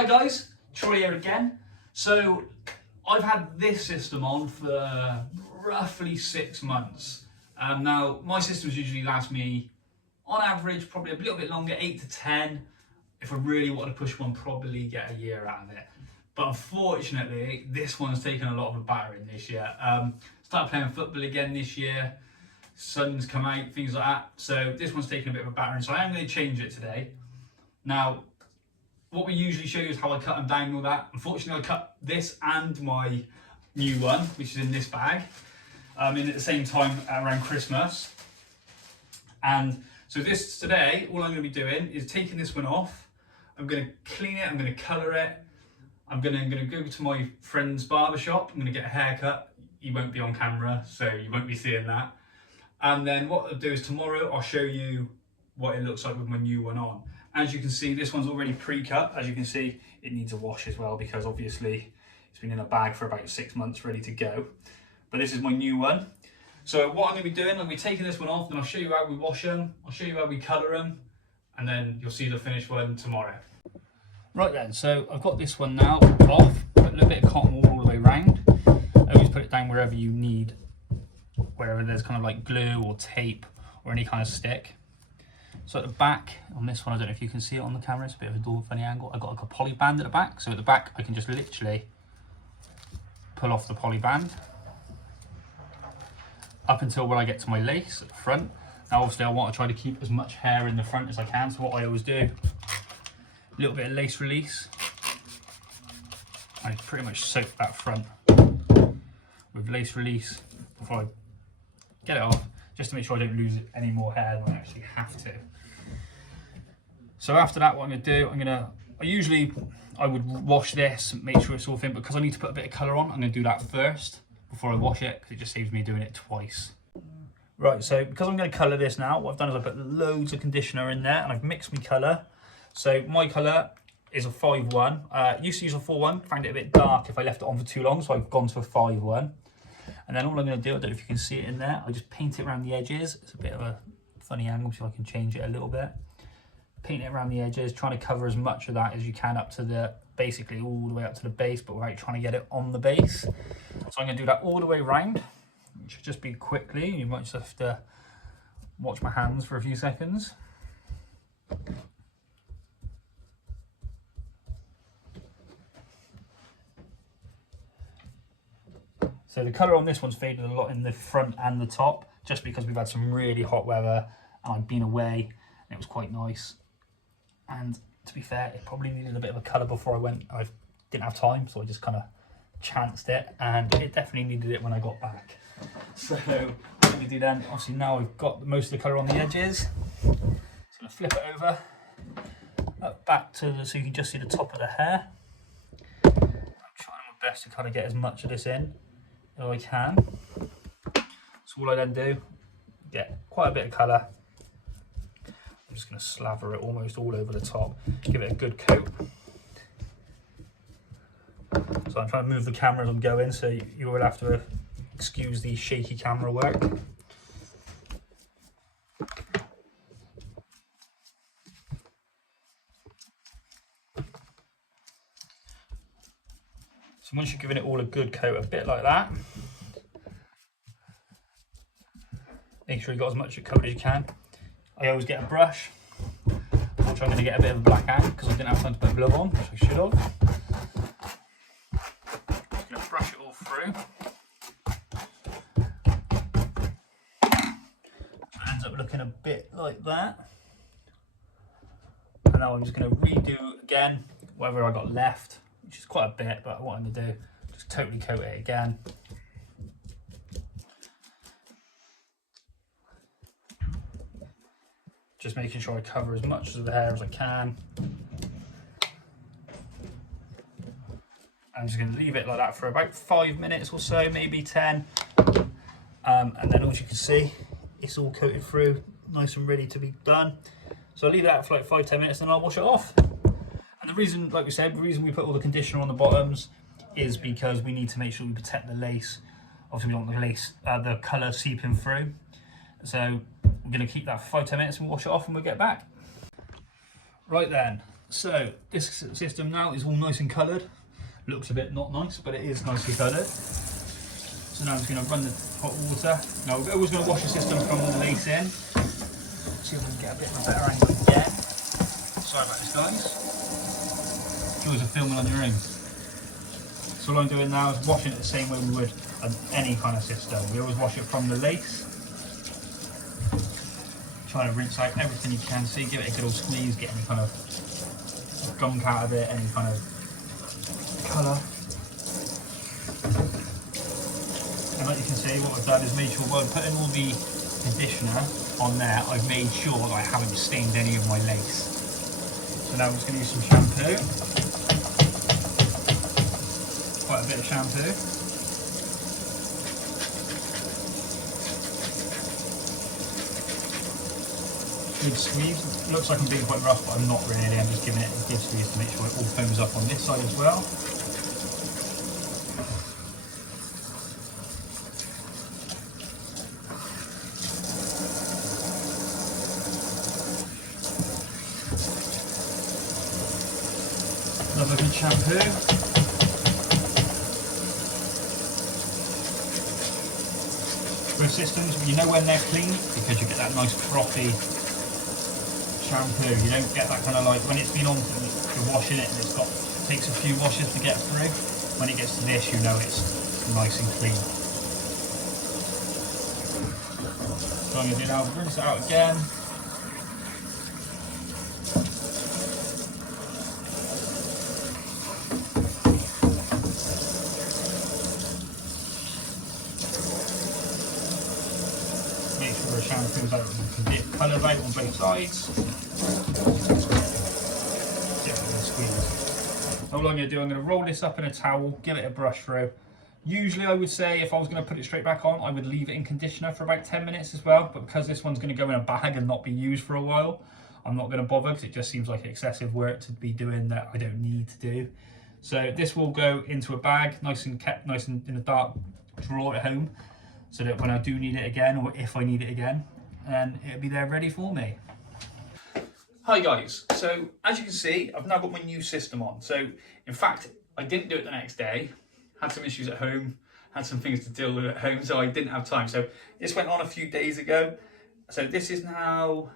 Hi guys, Troy here again. So I've had this system on for roughly 6 months. Now my systems usually last me on average probably a little bit longer, 8 to 10. If I really want to push one, probably get a year out of it. But unfortunately, this one's taken a lot of a battering this year. Started playing football again this year. Sun's come out, things like that. So this one's taken a bit of a battering. So I am going to change it today. Now, what we usually show you is how I cut them down and all that. Unfortunately, I cut this and my new one, which is in this bag, in at the same time around Christmas. And so this today, all I'm going to be doing is taking this one off. I'm going to clean it, I'm going to colour it. I'm going to go to my friend's barber shop. I'm going to get a haircut. You won't be on camera, so you won't be seeing that. And then what I'll do is tomorrow I'll show you what it looks like with my new one on. As you can see, this one's already pre-cut. As you can see, it needs a wash as well because obviously it's been in a bag for about 6 months ready to go. But this is my new one. So what I'm going to be doing, I'm going to be taking this one off and I'll show you how we wash them. I'll show you how we colour them. And then you'll see the finished one tomorrow. Right then, so I've got this one now off. Put a little bit of cotton wool all the way around. Always put it down wherever you need. Wherever there's kind of like glue or tape or any kind of stick. So at the back on this one, I don't know if you can see it on the camera, it's a bit of a funny angle. I've got like a poly band at the back. So at the back, I can just literally pull off the poly band up until when I get to my lace at the front. Now obviously I want to try to keep as much hair in the front as I can. So what I always do, a little bit of lace release. I pretty much soak that front with lace release before I get it off, just to make sure I don't lose any more hair than I actually have to. So after that, what I'm going to do, I would wash this, make sure it's all thin, but because I need to put a bit of colour on, I'm going to do that first before I wash it, because it just saves me doing it twice. Right, so because I'm going to colour this now, what I've done is I've put loads of conditioner in there and I've mixed my colour. So my colour is a 5-1. Used to use a 4-1, found it a bit dark if I left it on for too long, so I've gone to a 5-1. And then all I'm going to do, I don't know if you can see it in there, I just paint it around the edges. It's a bit of a funny angle, so I can change it a little bit. Paint it around the edges, trying to cover as much of that as you can up to the, basically all the way up to the base, but without trying to get it on the base. So I'm going to do that all the way around. It should just be quickly. You might just have to watch my hands for a few seconds. So the colour on this one's faded a lot in the front and the top, just because we've had some really hot weather and I've been away and it was quite nice. And to be fair, it probably needed a bit of a colour before I went. I didn't have time, so I just kind of chanced it, and it definitely needed it when I got back. So what I'm going to do then, obviously now I've got most of the colour on the edges, so I'm going to flip it over, up back to so you can just see the top of the hair. I'm trying my best to kind of get as much of this in as I can. So all I then do, get quite a bit of colour. I'm just going to slather it almost all over the top, give it a good coat. So I'm trying to move the camera as I'm going, so you will have to excuse the shaky camera work. So once you've given it all a good coat, a bit like that, make sure you've got as much coat as you can. I always get a brush, which I'm going to get a bit of a black eye because I didn't have time to put a glove on, which I should have. Just going to brush it all through. So it ends up looking a bit like that. And now I'm just going to redo again whatever I got left, which is quite a bit, but what I'm going to do, just totally coat it again. Just making sure I cover as much of the hair as I can. I'm just going to leave it like that for about 5 minutes or so, maybe 10. And then as you can see, it's all coated through, nice and ready to be done. So I'll leave that for like 5-10 minutes and I'll wash it off. And the reason, like we said, the reason we put all the conditioner on the bottoms is because we need to make sure we protect the lace. Obviously we don't want the lace, the colour seeping through. So we're going to keep that for 5-10 minutes and wash it off and we'll get back. Right then, So this system now is all nice and coloured. Looks a bit not nice, but it is nicely coloured. So now I'm just going to run the hot water. Now we're always going to wash the system from the lace in. See if we can get a bit of a better angle again. Sorry about this, guys. Joys of filming on your own. So all I'm doing now is washing it the same way we would any kind of system. We always wash it from the lace. Try to rinse out everything you can. See, give it a good old squeeze, get any kind of gunk out of it, any kind of colour. And like you can see, what I've done is made sure while putting all the conditioner on there, I've made sure that I haven't stained any of my lace. So now I'm just going to use some shampoo. Quite a bit of shampoo. Good squeeze. It looks like I'm being quite rough, but I'm not really. I'm just giving it a good squeeze to make sure it all foams up on this side as well. Another good shampoo. With systems, you know when they're clean because you get that nice frothy shampoo. You don't get that kind of like when it's been on you're washing it and takes a few washes to get through. When it gets to this, you know it's nice and clean. So I'm going to do now, rinse it out again. Make sure the shampoo's out with the colour right on both sides. Give it a little squeeze. All I'm going to do, I'm going to roll this up in a towel, give it a brush through. Usually I would say if I was going to put it straight back on, I would leave it in conditioner for about 10 minutes as well. But because this one's going to go in a bag and not be used for a while, I'm not going to bother because it just seems like excessive work to be doing that I don't need to do. So this will go into a bag, nice and kept nice and in a dark drawer at home, so that when I do need it again, or if I need it again, then it'll be there ready for me. Hi guys, so as you can see, I've now got my new system on. So in fact, I didn't do it the next day, had some issues at home, had some things to deal with at home, so I didn't have time. So this went on a few days ago. So this is now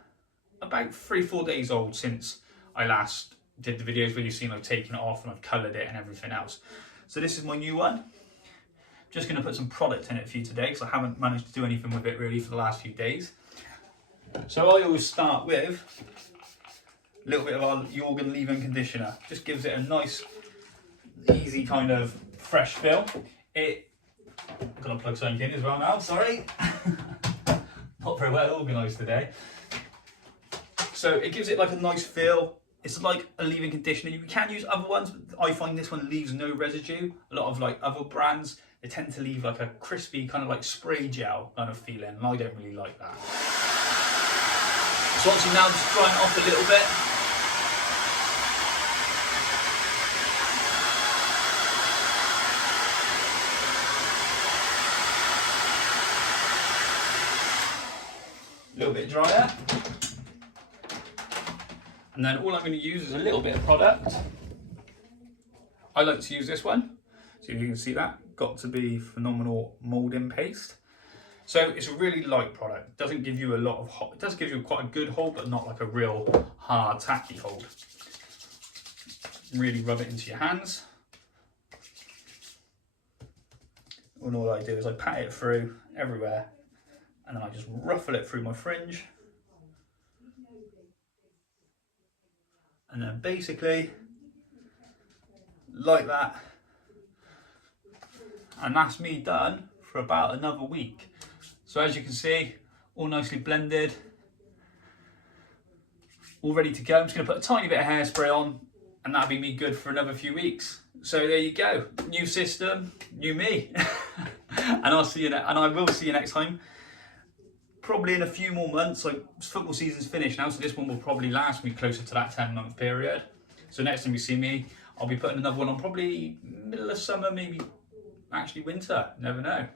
about 3-4 days old since I last did the videos where you've seen I've taken it off and I've coloured it and everything else. So this is my new one. Just going to put some product in it for you today because I haven't managed to do anything with it really for the last few days. So I always start with a little bit of our Jorgen leave-in conditioner. Just gives it a nice, easy kind of fresh feel. I'm going to plug something in as well now, sorry. Not very well organised today. So it gives it like a nice feel. It's like a leave-in conditioner. You can use other ones, but I find this one leaves no residue. A lot of like other brands, they tend to leave like a crispy kind of like spray gel kind of feeling, and I don't really like that. So obviously now just drying it off a little bit. A little bit drier. And then all I'm going to use is a little bit of product. I like to use this one. So you can see that, got to be phenomenal moulding paste. So it's a really light product. It doesn't give you a lot of hold. It does give you quite a good hold, but not like a real hard, tacky hold. Really rub it into your hands. And all I do is I pat it through everywhere, and then I just ruffle it through my fringe. And then basically, like that. And that's me done for about another week. So as you can see, all nicely blended, all ready to go. I'm just going to put a tiny bit of hairspray on, and that'll be me good for another few weeks. So there you go, new system, new me. And I'll see you, and I will see you next time. Probably in a few more months. Like football season's finished now, so this one will probably last me closer to that 10-month period. So next time you see me, I'll be putting another one on, probably middle of summer, maybe actually winter. Never know.